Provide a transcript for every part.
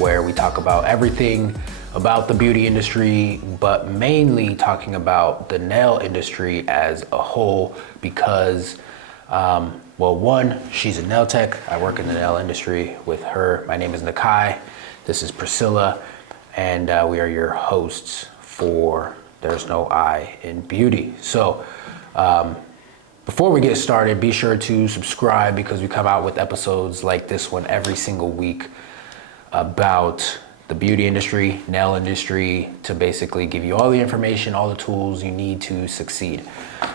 where we talk about everything about the beauty industry, but mainly talking about the nail industry as a whole because, well, one, she's a nail tech. I work in the nail industry with her. My name is Nakai. This is Priscilla, and we are your hosts for There's No I in Beauty. So, before we get started, be sure to subscribe because we come out with episodes like this one every single week about the beauty industry, nail industry, to basically give you all the information, all the tools you need to succeed.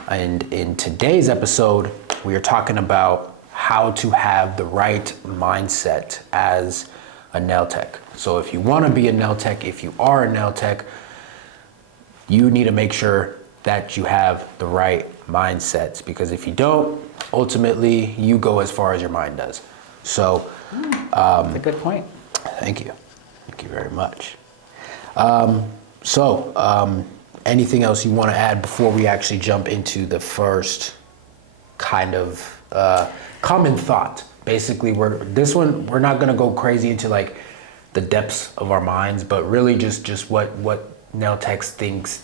And in today's episode, we are talking about how to have the right mindset as a nail tech. So if you want to be a nail tech, if you are a nail tech, you need to make sure that you have the right mindsets, because if you don't, ultimately you go as far as your mind does. So that's a good point. Thank you very much. Anything else you want to add before we actually jump into the first kind of common thought? Basically, we're not going to go crazy into like the depths of our minds, but really just what nail techs thinks.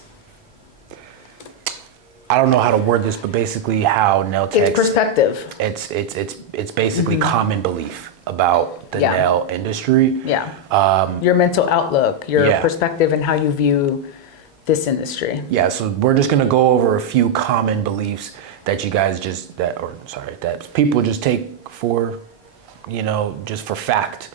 I don't know how to word this, but basically how nail techs. It's perspective. It's basically common belief about the nail industry. Yeah. Your mental outlook, your perspective, and how you view this industry. Yeah. So we're just gonna go over a few common beliefs that you guys that people just take for, just for fact,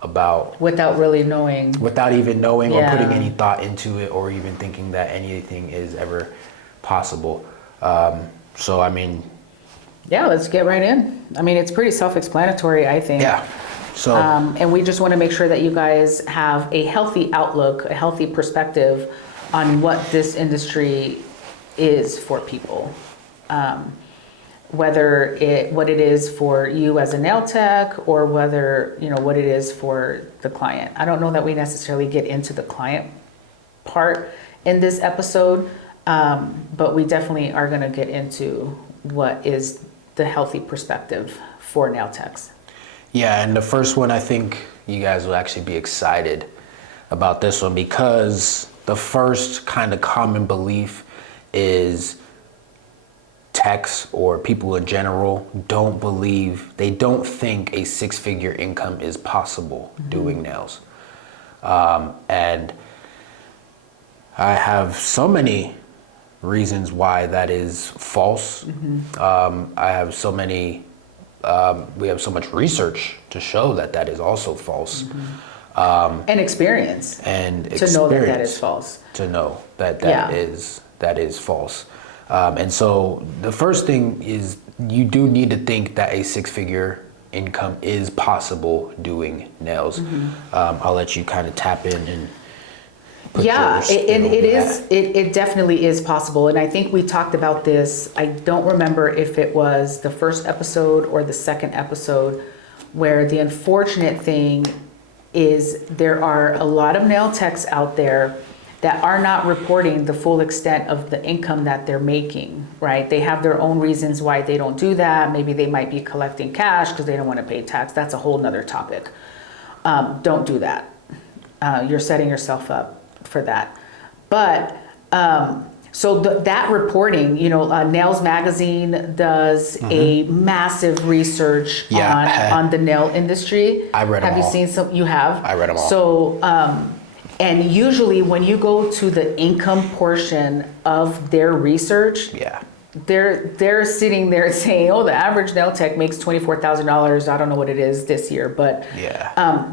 about without even knowing or putting any thought into it, or even thinking that anything is ever possible. Let's get right in. It's pretty self-explanatory, I think. Yeah. So, and we just want to make sure that you guys have a healthy outlook, a healthy perspective on what this industry is for people. What it is for you as a nail tech, or whether, what it is for the client. I don't know that we necessarily get into the client part in this episode, but we definitely are going to get into what is the healthy perspective for nail techs. Yeah, and the first one, I think you guys will actually be excited about this one, because the first kind of common belief is techs, or people in general, don't think a six-figure income is possible doing nails. And I have so many reasons why that is false. We have so much research to show that is also false. And experience. To know that is false. To know that is false. And so the first thing is, you do need to think that a six-figure income is possible doing nails. I'll let you kind of tap in and put it definitely is possible. And I think we talked about this. I don't remember if it was the first episode or the second episode, where the unfortunate thing is there are a lot of nail techs out there that are not reporting the full extent of the income that they're making, right? They have their own reasons why they don't do that. Maybe they might be collecting cash because they don't want to pay tax. That's a whole nother topic. Don't do that. You're setting yourself up for that. But that reporting, Nails Magazine does a massive research on the nail industry. I read them all. Have you seen some? You have? I read them all. So, and usually when you go to the income portion of their research, they're sitting there saying, the average nail tech makes $24,000. I don't know what it is this year, but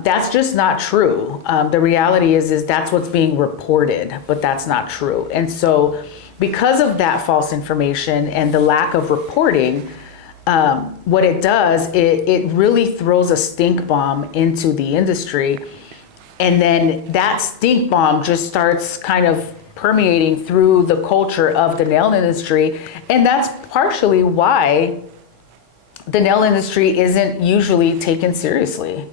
that's just not true. The reality is that's what's being reported, but that's not true. And so because of that false information and the lack of reporting, what it does, it really throws a stink bomb into the industry. And then that stink bomb just starts kind of permeating through the culture of the nail industry. And that's partially why the nail industry isn't usually taken seriously,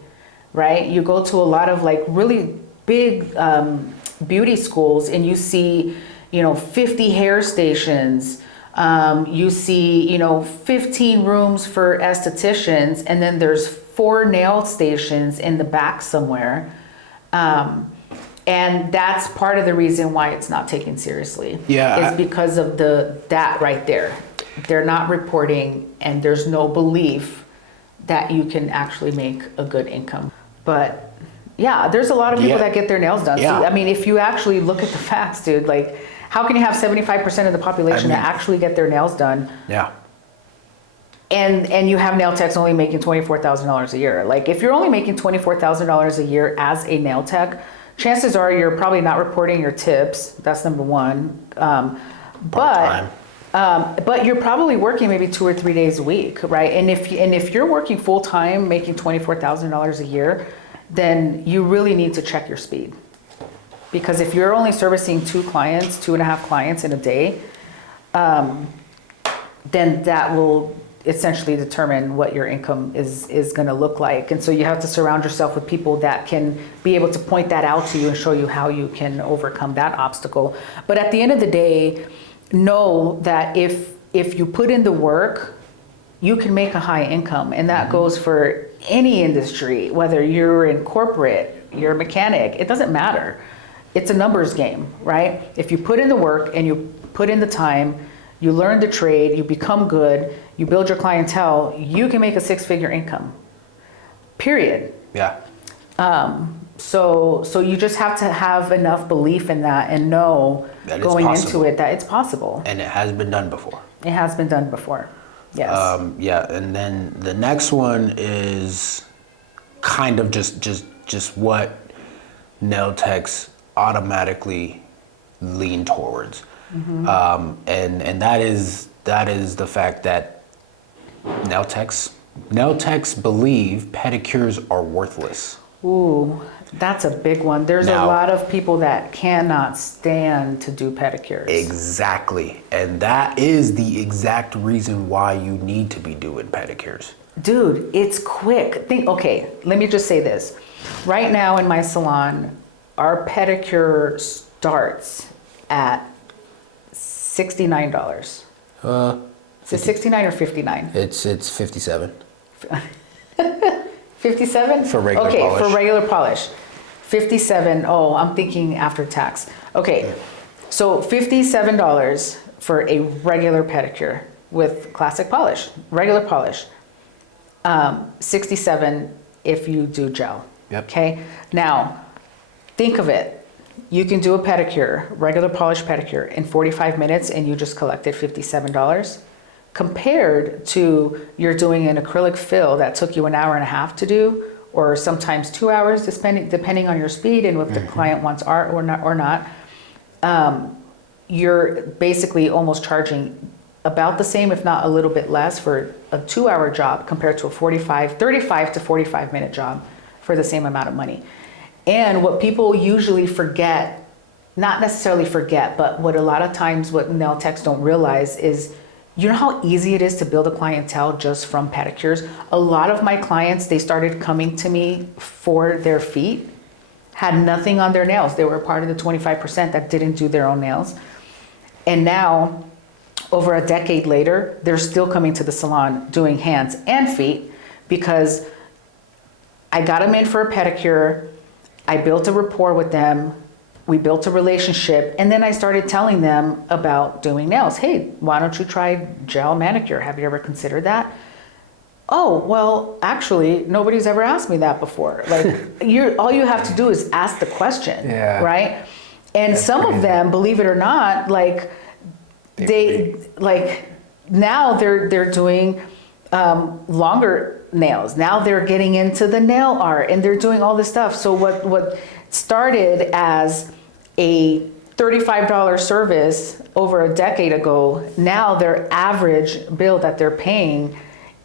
right? You go to a lot of like really big beauty schools and you see, 50 hair stations. You see, 15 rooms for estheticians, and then there's 4 nail stations in the back somewhere. And that's part of the reason why it's not taken seriously. Yeah. Is because of that right there. They're not reporting, and there's no belief that you can actually make a good income. But yeah, there's a lot of people that get their nails done. Yeah. So, I mean, if you actually look at the facts, dude, like, how can you have 75% of the population that actually get their nails done? Yeah. And you have nail techs only making $24,000 a year. Like, if you're only making $24,000 a year as a nail tech, chances are you're probably not reporting your tips. That's number one. But you're probably working maybe 2 or 3 days a week, right? And if you're working full time, making $24,000 a year, then you really need to check your speed. Because if you're only servicing 2.5 clients in a day, then that will essentially determine what your income is going to look like. And so you have to surround yourself with people that can be able to point that out to you and show you how you can overcome that obstacle. But at the end of the day, know that if you put in the work, you can make a high income. And that goes for any industry, whether you're in corporate, you're a mechanic, it doesn't matter. It's a numbers game, right? If you put in the work and you put in the time, you learn the trade, you become good, you build your clientele, you can make a 6-figure income, period. Yeah. So you just have to have enough belief in that and know That it's going possible. into it that it's possible. And it has been done before. It has been done before. Yes. Yeah, and then the next one is kind of just what nail techs automatically lean towards, and that is the fact that nail techs believe pedicures are worthless. Ooh, that's a big one. There's a lot of people that cannot stand to do pedicures. Exactly, and that is the exact reason why you need to be doing pedicures. Dude, it's quick. Okay, let me just say this. Right now in my salon, our pedicure starts at $69. Is it 69 or 59? It's 57. 57? For regular polish. Okay, for regular polish. 57, oh, I'm thinking after tax. Okay, so $57 for a regular pedicure with classic polish, regular polish. 67 if you do gel. Yep. Okay, now think of it. You can do a pedicure, regular polish pedicure, in 45 minutes and you just collected $57, compared to you're doing an acrylic fill that took you an hour and a half to do, or sometimes 2 hours, depending on your speed and if the client wants art or not. You're basically almost charging about the same, if not a little bit less, for a 2-hour job compared to a 35 to 45 minute job for the same amount of money. And what people usually forget, not necessarily forget, but what a lot of times what nail techs don't realize is, you know how easy it is to build a clientele just from pedicures? A lot of my clients, they started coming to me for their feet, had nothing on their nails. They were part of the 25% that didn't do their own nails. And now, over a decade later, they're still coming to the salon doing hands and feet because I got them in for a pedicure. I built a rapport with them. We built a relationship. And then I started telling them about doing nails. Hey, why don't you try gel manicure? Have you ever considered that? Oh, well, actually, nobody's ever asked me that before. Like, all you have to do is ask the question, right? And that's some crazy. Of them, believe it or not, like, now they're doing longer nails. Now they're getting into the nail art and they're doing all this stuff. So what started as a $35 service over a decade ago, now their average bill that they're paying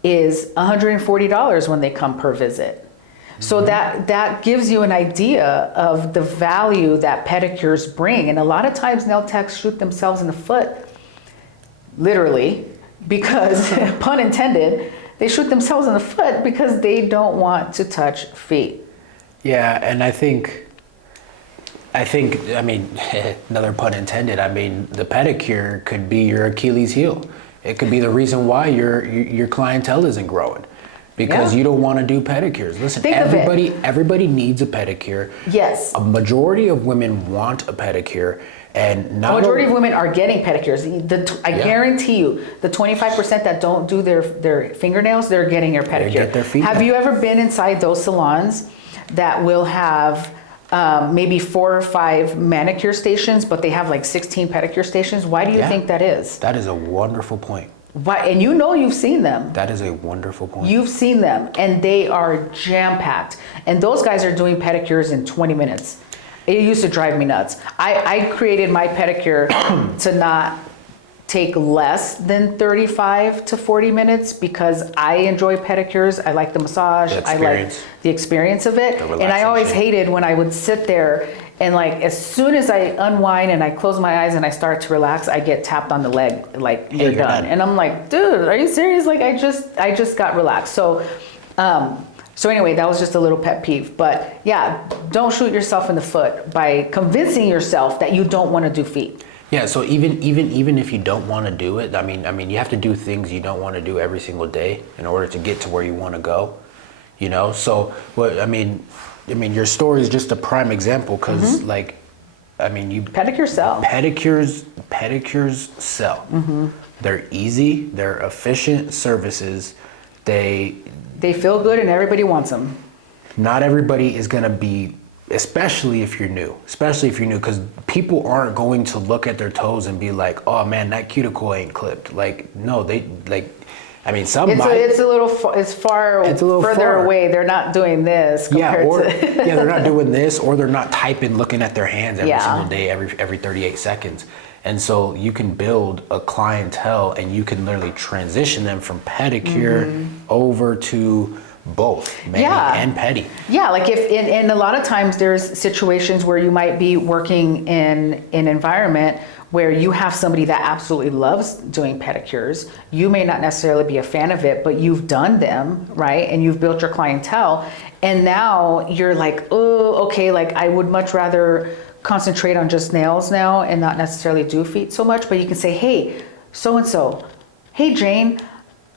is $140 when they come per visit. So that gives you an idea of the value that pedicures bring. And a lot of times nail techs shoot themselves in the foot, literally, because, pun intended, they shoot themselves in the foot because they don't want to touch feet. Yeah, and I mean, another pun intended, I mean, the pedicure could be your Achilles heel. It could be the reason why your clientele isn't growing. because you don't want to do pedicures. Listen, Think of it. everybody needs a pedicure. Yes. A majority of women want a pedicure, and not The majority of women are getting pedicures. I guarantee you, the 25% that don't do their fingernails, they're getting their pedicure. get their feet Have done. you ever been inside those salons that will have maybe 4 or 5 manicure stations, but they have like 16 pedicure stations? Why do you think that is? That is a wonderful point. Why? And you know you've seen them. That is a wonderful point. You've seen them, and they are jam-packed. And those guys are doing pedicures in 20 minutes. It used to drive me nuts. I created my pedicure to not take less than 35 to 40 minutes because I enjoy pedicures. I like the massage. I like the experience of it. And I always hated when I would sit there and like as soon as I unwind and I close my eyes and I start to relax, I get tapped on the leg like you're done. And I'm like, dude, are you serious? Like I just got relaxed. So anyway, that was just a little pet peeve. But yeah, don't shoot yourself in the foot by convincing yourself that you don't want to do feet. Yeah, so even if you don't want to do it, I mean, you have to do things you don't want to do every single day in order to get to where you want to go. You know, so what I mean, your story is just a prime example because, like, I mean, pedicures sell. Pedicures sell. They're easy. They're efficient services. They feel good and everybody wants them. Not everybody is gonna be, especially if you're new, because people aren't going to look at their toes and be like, oh man, that cuticle ain't clipped. Like, no, they like. I mean, some it's a little further away. They're not doing this compared to. They're not doing this, or they're not typing, looking at their hands every single day, every 38 seconds. And so you can build a clientele, and you can literally transition them from pedicure over to both mani and pedi. Yeah, like and a lot of times there's situations where you might be working in an environment where you have somebody that absolutely loves doing pedicures. You may not necessarily be a fan of it, but you've done them, right? And you've built your clientele. And now you're like, oh, okay, like I would much rather concentrate on just nails now and not necessarily do feet so much. But you can say, hey, so-and-so, hey, Jane,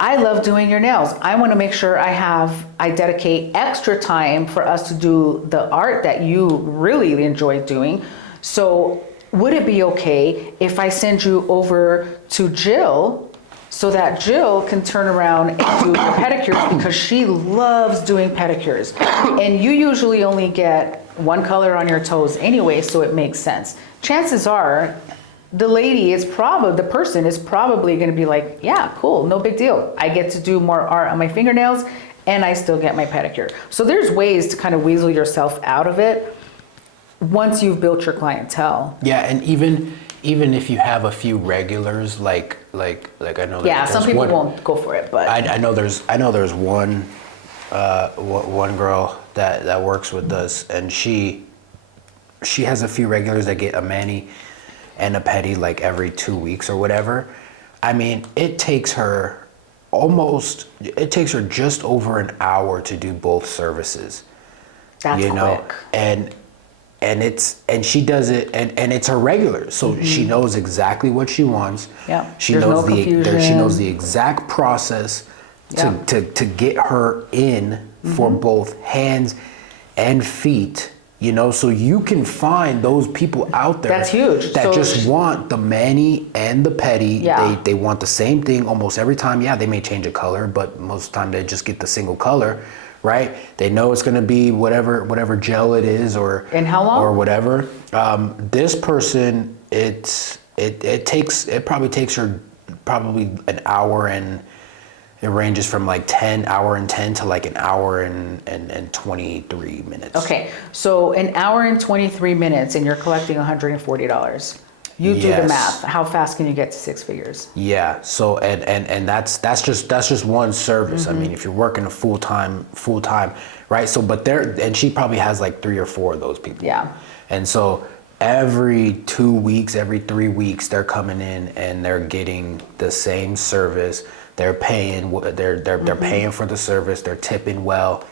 I love doing your nails. I want to make sure I dedicate extra time for us to do the art that you really enjoy doing. So would it be okay if I send you over to Jill so that Jill can turn around and do your pedicures because she loves doing pedicures? And you usually only get one color on your toes anyway, so it makes sense. Chances are the person is probably going to be like, yeah, cool, no big deal. I get to do more art on my fingernails and I still get my pedicure. So there's ways to kind of weasel yourself out of it once you've built your clientele. Yeah, and even if you have a few regulars, like I know. Yeah, some people won't go for it, but I know there's one girl that works with us, and she has a few regulars that get a mani and a pedi like every 2 weeks or whatever. I mean, it takes her just over an hour to do both services. That's quick. And she does it, and it's her regular, so she knows exactly what she wants. Yeah, she knows the exact process to get her in for both hands and feet. You know, so you can find those people out there. That's huge. That just want the mani and the pedi. Yeah. They want the same thing almost every time. Yeah, they may change a color, but most of the time they just get the single color. Right? They know it's going to be whatever gel it is, or and how long, or whatever. This person, it probably takes her an hour, and it ranges from like an hour and 10 to like an hour and 23 minutes. Okay, so an hour and 23 minutes, and you're collecting $140. You do the math. How fast can you get to 6 figures? Yeah. So and that's just one service. I mean, if you're working a full time, right? So and she probably has like 3 or 4 of those people. Yeah. And so every 2 weeks, every 3 weeks, they're coming in and they're getting the same service. They're paying. They're paying for the service. They're tipping well.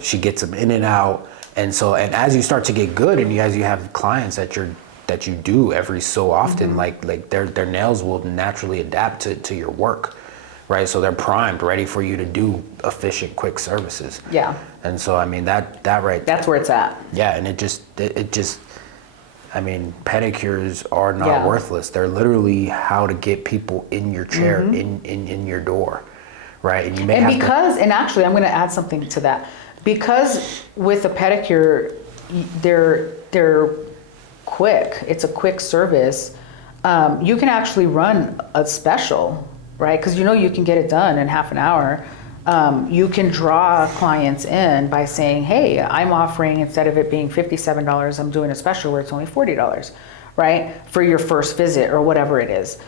She gets them in and out. And as you start to get good, and as you have clients that you do every so often, like their nails will naturally adapt to your work, right? So they're primed, ready for you to do efficient, quick services. Yeah. And so, I mean, that right. That's where it's at. Yeah, and it just, I mean, pedicures are not Yeah. worthless. They're literally how to get people in your chair, in your door, right? And you may and actually, I'm going to add something to that. Because with a pedicure, they're quick. It's a quick service. You can actually run a special, right? Because you can get it done in half an hour. You can draw clients in by saying, hey, I'm offering, instead of it being $57, I'm doing a special where it's only $40, right? For your first visit or whatever it is.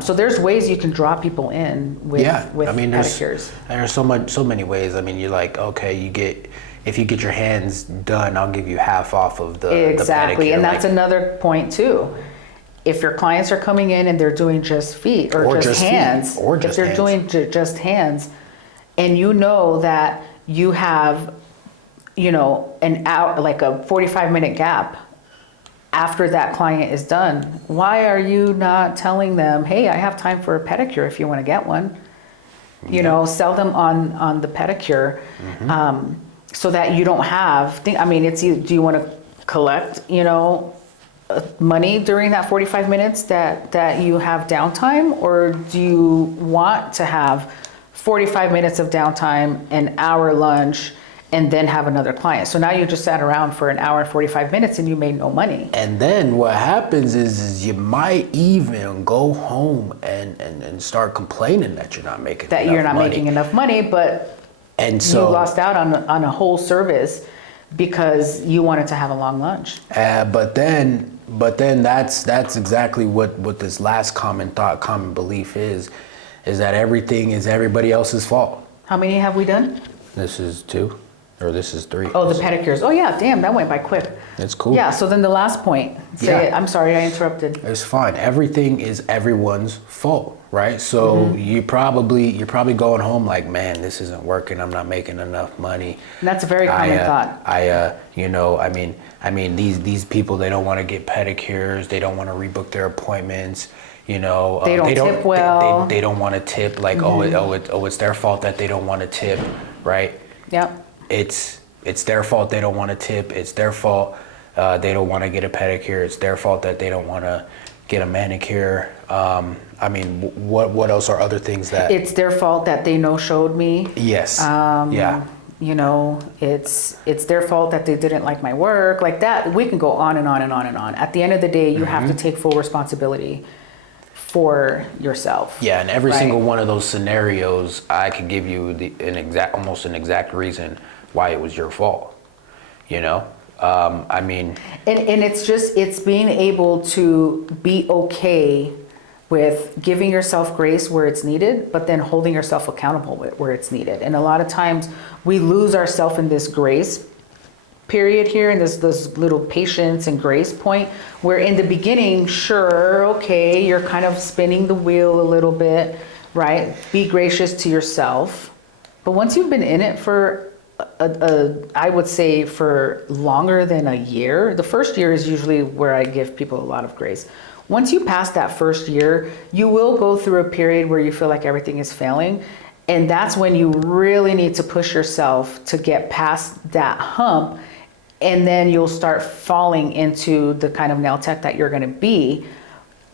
So there's ways you can draw people in with pedicures. There's so many ways. I mean, you're like, okay, if you get your hands done, I'll give you half off of the Exactly, pedicure. and that's another point too. If your clients are coming in and they're doing just feet or just hands, if they're doing just hands, and you know that you have, an hour, like a 45-minute gap after that client is done, why are you not telling them, hey, I have time for a pedicure if you want to get one? Sell them on the pedicure, so that you don't have, do you want to collect, money during that 45 minutes that you have downtime, or do you want to have 45 minutes of downtime, an hour lunch, and then have another client? So now you just sat around for an hour and 45 minutes and you made no money. And then what happens is you might even go home and start complaining that you're not making enough money. That you're not making enough money, but you lost out on a whole service because you wanted to have a long lunch. But then that's exactly what this last common belief is that everything is everybody else's fault. How many have we done? This is 2, or this is 3. Oh, the pedicures. Oh yeah, damn, that went by quick. It's cool. Yeah, so then the last point. Say it. I'm sorry, I interrupted. It's fine. Everything is everyone's fault, right? So you're probably going home like, man, this isn't working. I'm not making enough money. And that's a very common thought. I mean, these people, they don't want to get pedicures. They don't want to rebook their appointments. They don't tip well. They don't want to tip. Like, it's their fault that they don't want to tip, right? Yep. It's their fault they don't want to tip. It's their fault they don't want to get a pedicure. It's their fault that they don't want to get a manicure. What else are other things that? It's their fault that they no-showed me. Yes. Yeah. It's their fault that they didn't like my work. Like that, we can go on and on and on and on. At the end of the day, you have to take full responsibility for yourself. Yeah, and every single one of those scenarios, I could give you almost an exact reason why it was your fault. And it's being able to be okay with giving yourself grace where it's needed, but then holding yourself accountable where it's needed. And a lot of times we lose ourselves in this grace period here, and this little patience and grace point, where in the beginning, sure, okay, you're kind of spinning the wheel a little bit, right? Be gracious to yourself. But once you've been in it for I would say for longer than a year, the first year is usually where I give people a lot of grace. Once you pass that first year, you will go through a period where you feel like everything is failing. And that's when you really need to push yourself to get past that hump. And then you'll start falling into the kind of nail tech that you're going to be.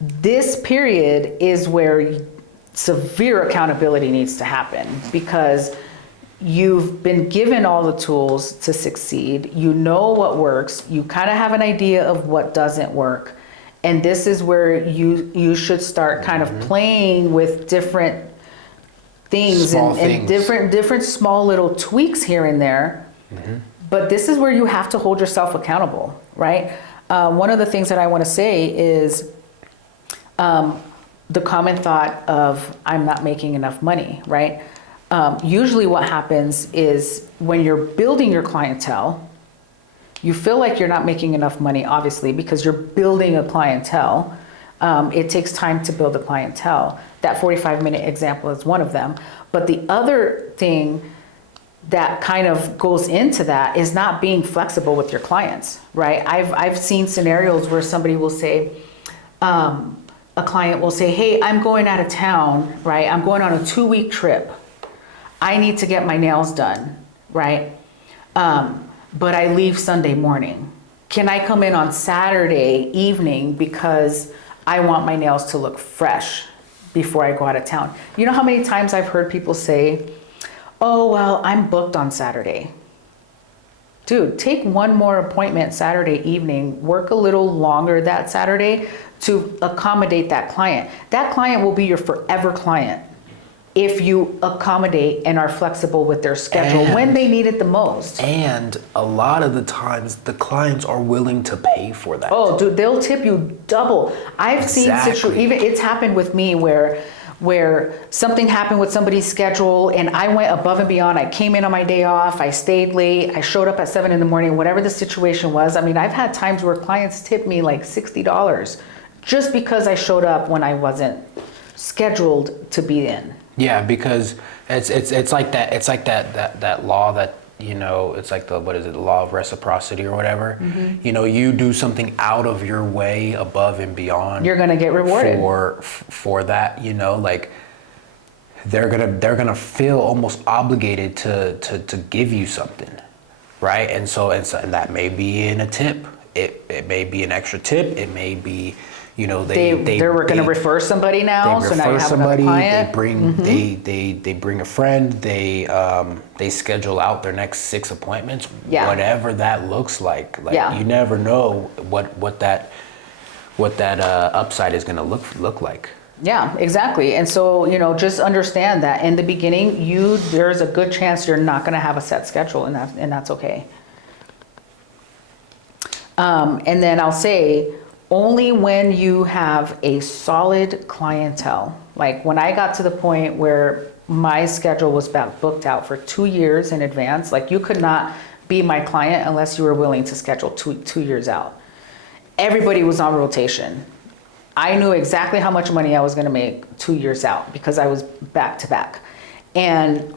This period is where severe accountability needs to happen, because you've been given all the tools to succeed. You know what works. You kind of have an idea of what doesn't work. And this is where you should start kind of playing with different things and different small little tweaks here and there. But this is where you have to hold yourself accountable, right? One of the things that I want to say is the common thought of, I'm not making enough money, right? Usually what happens is when you're building your clientele, you feel like you're not making enough money, obviously, because you're building a clientele. It takes time to build a clientele. That 45-minute example is one of them. But the other thing that kind of goes into that is not being flexible with your clients, right? I've seen scenarios where somebody will say, a client will say, hey, I'm going out of town, right? I'm going on a 2-week trip. I need to get my nails done, right? But I leave Sunday morning. Can I come in on Saturday evening because I want my nails to look fresh before I go out of town? You know how many times I've heard people say, oh, well, I'm booked on Saturday. Dude, take one more appointment Saturday evening, work a little longer that Saturday to accommodate that client. That client will be your forever client if you accommodate and are flexible with their schedule when they need it the most. And a lot of the times the clients are willing to pay for that. Oh, dude, they'll tip you double. I've seen even it's happened with me where something happened with somebody's schedule and I went above and beyond. I came in on my day off, I stayed late, I showed up at 7 a.m, whatever the situation was. I mean, I've had times where clients tip me like $60 just because I showed up when I wasn't scheduled to be in. Yeah, because it's like that law that, you know, it's like the law of reciprocity or whatever. Mm-hmm. You know, you do something out of your way, above and beyond, you're gonna get rewarded for that. You know, like they're gonna feel almost obligated to give you something, right? And that may be in a tip. It may be an extra tip. It may be, you know, they were going to refer somebody now, so now you have another client. They bring a friend. They schedule out their next 6 appointments. Yeah. Whatever that looks like. You never know what that upside is going to look like. Yeah, exactly. And so, you know, just understand that in the beginning, there's a good chance you're not going to have a set schedule, and that's okay. And then I'll say, only when you have a solid clientele. Like when I got to the point where my schedule was booked out for 2 years in advance, like you could not be my client unless you were willing to schedule two years out. Everybody was on rotation. I knew exactly how much money I was going to make 2 years out because I was back to back. And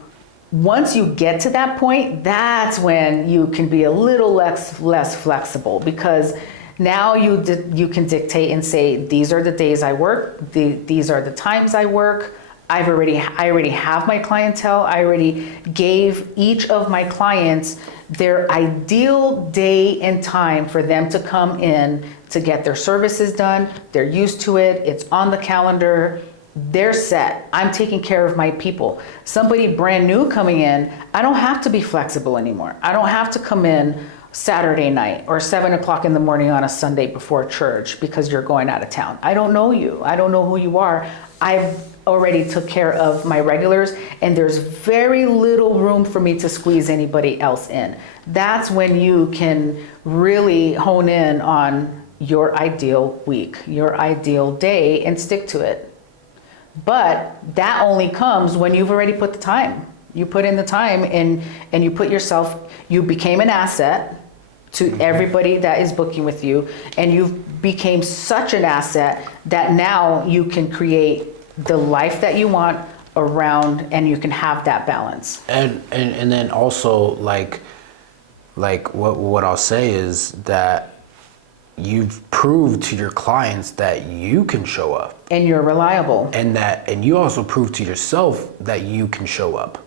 once you get to that point, that's when you can be a little less flexible, because now you can dictate and say, these are the days I work, these are the times I work. I already have my clientele. I already gave each of my clients their ideal day and time for them to come in to get their services done. They're used to it. It's on the calendar. They're set. I'm taking care of my people. Somebody brand new coming in, I don't have to be flexible anymore. I don't have to come in Saturday night or 7 o'clock in the morning on a Sunday before church because you're going out of town. I don't know you. I don't know who you are. I've already took care of my regulars, and there's very little room for me to squeeze anybody else in. That's when you can really hone in on your ideal week, your ideal day, and stick to it. But that only comes when you've already put the time. You put in the time and you put yourself, you became an asset to everybody that is booking with you, and you've became such an asset that now you can create the life that you want around, and you can have that balance. And then also like what I'll say is that you've proved to your clients that you can show up. And you're reliable. And you also prove to yourself that you can show up.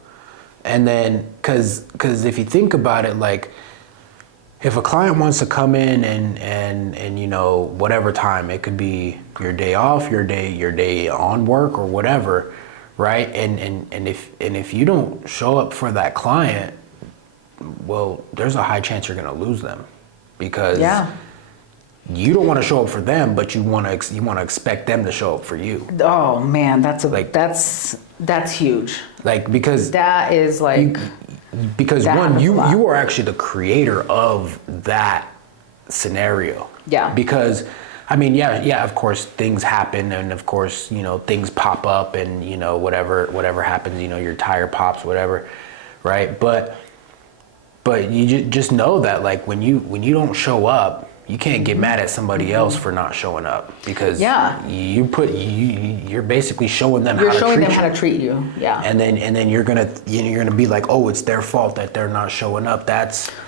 And then, cause if you think about it, like if a client wants to come in and you know, whatever time, it could be your day off, your day on work or whatever, right? And if you don't show up for that client, well, there's a high chance you're gonna lose them, because you don't want to show up for them, but you want to expect them to show up for you. Oh man, that's huge. Like, because that is like, because one, you are actually the creator of that scenario. Yeah. Because I mean, yeah, of course things happen, and of course, you know, things pop up, and you know, whatever happens, you know, your tire pops, whatever, right? But you just know that, like, when you don't show up, you can't get mad at somebody else for not showing up, because you're basically showing them how to treat you. Yeah. And then you're gonna be like, oh, it's their fault that they're not showing up.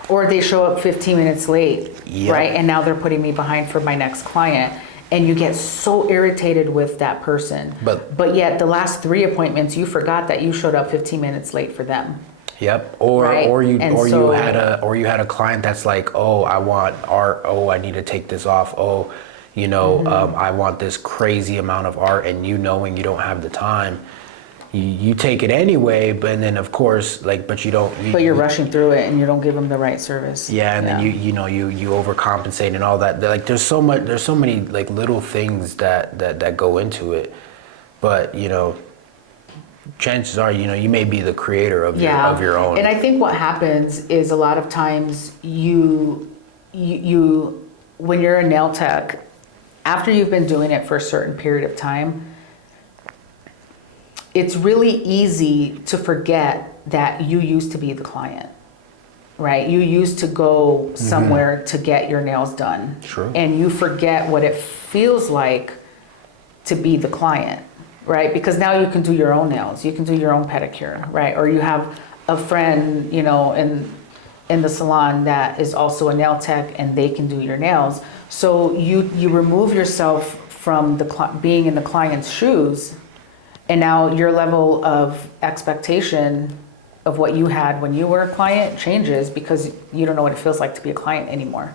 Or they show up 15 minutes late, right? And now they're putting me behind for my next client. and you get so irritated with that person. But yet the last 3 appointments, you forgot that you showed up 15 minutes late for them. Yep. Or right? you So, you had a client that's like, oh, I want art. Oh, I need to take this off. Oh, I want this crazy amount of art, and knowing you don't have the time, you take it anyway. But then of course, but you don't. but you're rushing through it, and you don't give them the right service. Yeah, and then you overcompensate and all that. There's so many like little things that go into it, but chances are you may be the creator of your own. And I think what happens is a lot of times you when you're a nail tech, after you've been doing it for a certain period of time, it's really easy to forget that you used to be the client, right? You used to go somewhere to get your nails done. True. And you forget what it feels like to be the client, right? Because now you can do your own nails, you can do your own pedicure, right? Or you have a friend, in the salon that is also a nail tech, and they can do your nails. So you remove yourself from being in the client's shoes, and now your level of expectation of what you had when you were a client changes because you don't know what it feels like to be a client anymore.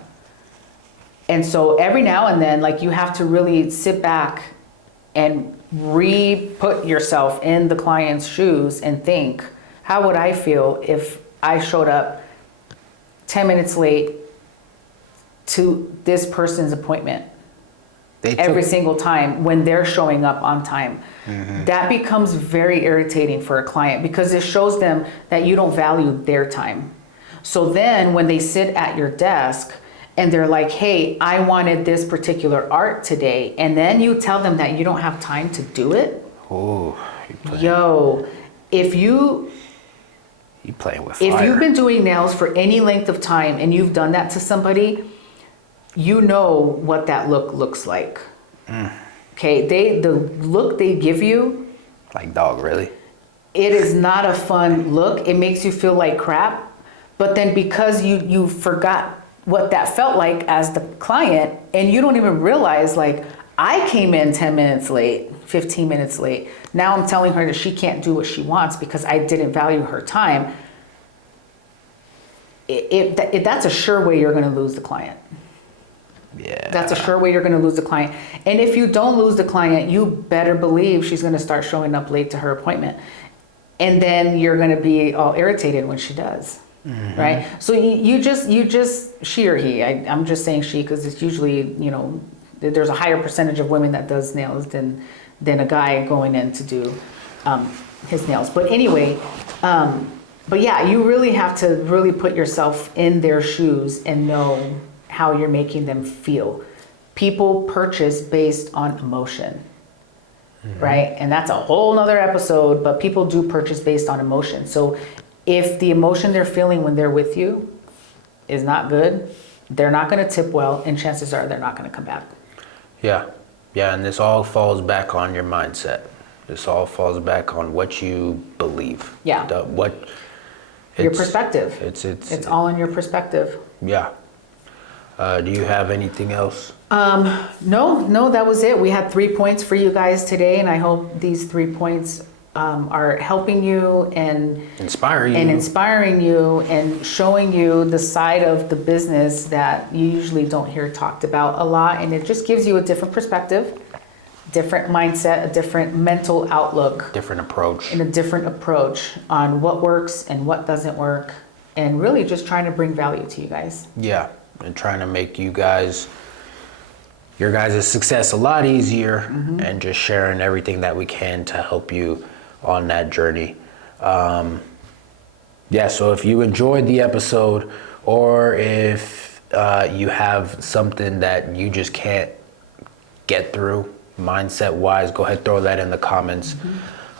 And so every now and then, you have to really sit back and put yourself in the client's shoes and think, how would I feel if I showed up 10 minutes late to this person's appointment every single time when they're showing up on time? That becomes very irritating for a client because it shows them that you don't value their time. So then when they sit at your desk and they're like, hey, I wanted this particular art today, and then you tell them that you don't have time to do it. Oh, if you playing with fire. If you've been doing nails for any length of time and you've done that to somebody, you know what that look looks like. Okay, the look they give you, like, dog, really? It is not a fun look. It makes you feel like crap. But then because you forgot what that felt like as the client, and you don't even realize, I came in 10 minutes late, 15 minutes late. Now I'm telling her that she can't do what she wants because I didn't value her time. That's a sure way you're going to lose the client. Yeah. That's a sure way you're going to lose the client. And if you don't lose the client, you better believe she's going to start showing up late to her appointment. And then you're going to be all irritated when she does. Right? So you just, she or he, I'm just saying she because it's usually, there's a higher percentage of women that does nails than a guy going in to do his nails. But anyway, but yeah, you really have to really put yourself in their shoes and know how you're making them feel. People purchase based on emotion, right? And that's a whole nother episode, but people do purchase based on emotion. So if the emotion they're feeling when they're with you is not good, they're not going to tip well, and chances are they're not going to come back. Yeah, and this all falls back on your mindset. This all falls back on what you believe. Yeah. Your perspective. It's all in your perspective. Yeah. Do you have anything else? No, that was it. We had 3 points for you guys today, and I hope these 3 points are helping you and inspiring you and showing you the side of the business that you usually don't hear talked about a lot. And it just gives you a different perspective, different mindset, a different mental outlook, different approach, and a different approach on what works and what doesn't work, and really just trying to bring value to you guys. Yeah, and trying to make your guys' success a lot easier, and just sharing everything that we can to help you on that journey. So if you enjoyed the episode, or if you have something that you just can't get through mindset wise, go ahead, throw that in the comments.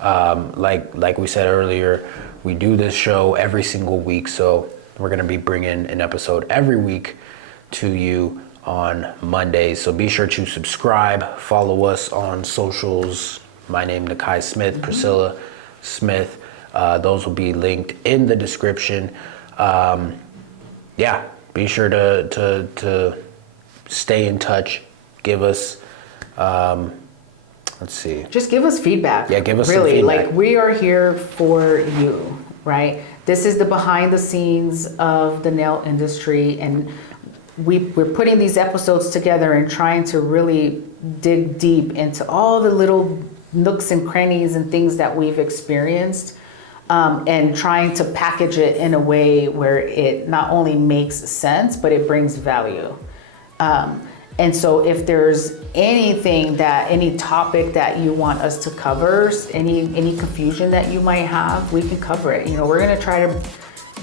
Like we said earlier, we do this show every single week, so we're going to be bringing an episode every week to you on Mondays. So be sure to subscribe, follow us on socials. My name is Nakai Smith, Priscilla Smith. Those will be linked in the description. Be sure to stay in touch. Give us Let's see. Just give us feedback. Yeah, give us some really. feedback. Like, we are here for you, right? This is the behind the scenes of the nail industry, and we're putting these episodes together and trying to really dig deep into all the little nooks and crannies and things that we've experienced, and trying to package it in a way where it not only makes sense, but it brings value. And so if there's any topic that you want us to cover, any confusion that you might have, we can cover it. We're gonna try to,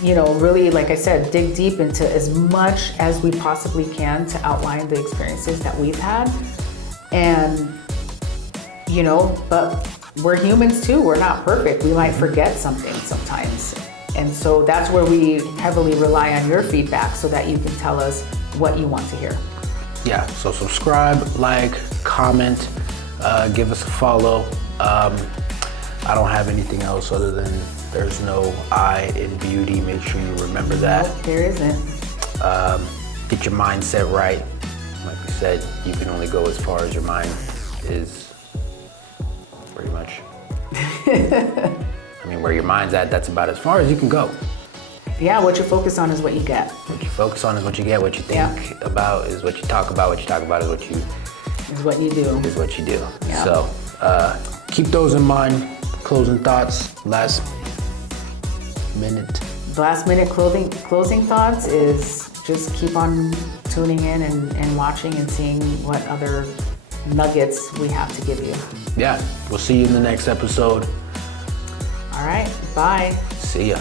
really, like I said, dig deep into as much as we possibly can to outline the experiences that we've had. And, but we're humans too, we're not perfect. We might forget something sometimes. And so that's where we heavily rely on your feedback so that you can tell us what you want to hear. Yeah, so subscribe, like, comment, give us a follow. I don't have anything else other than there's no I in beauty. Make sure you remember that. Nope, there isn't. Get your mindset right. Like we said, you can only go as far as your mind is, pretty much. I mean, where your mind's at, that's about as far as you can go. Yeah, what you focus on is what you get. What you focus on is what you get. What you think about is what you talk about. What you talk about is what you do. Is what you do. Yeah. So keep those in mind. Closing thoughts. Last minute closing thoughts is just keep on tuning in and watching and seeing what other nuggets we have to give you. Yeah, we'll see you in the next episode. All right, bye. See ya.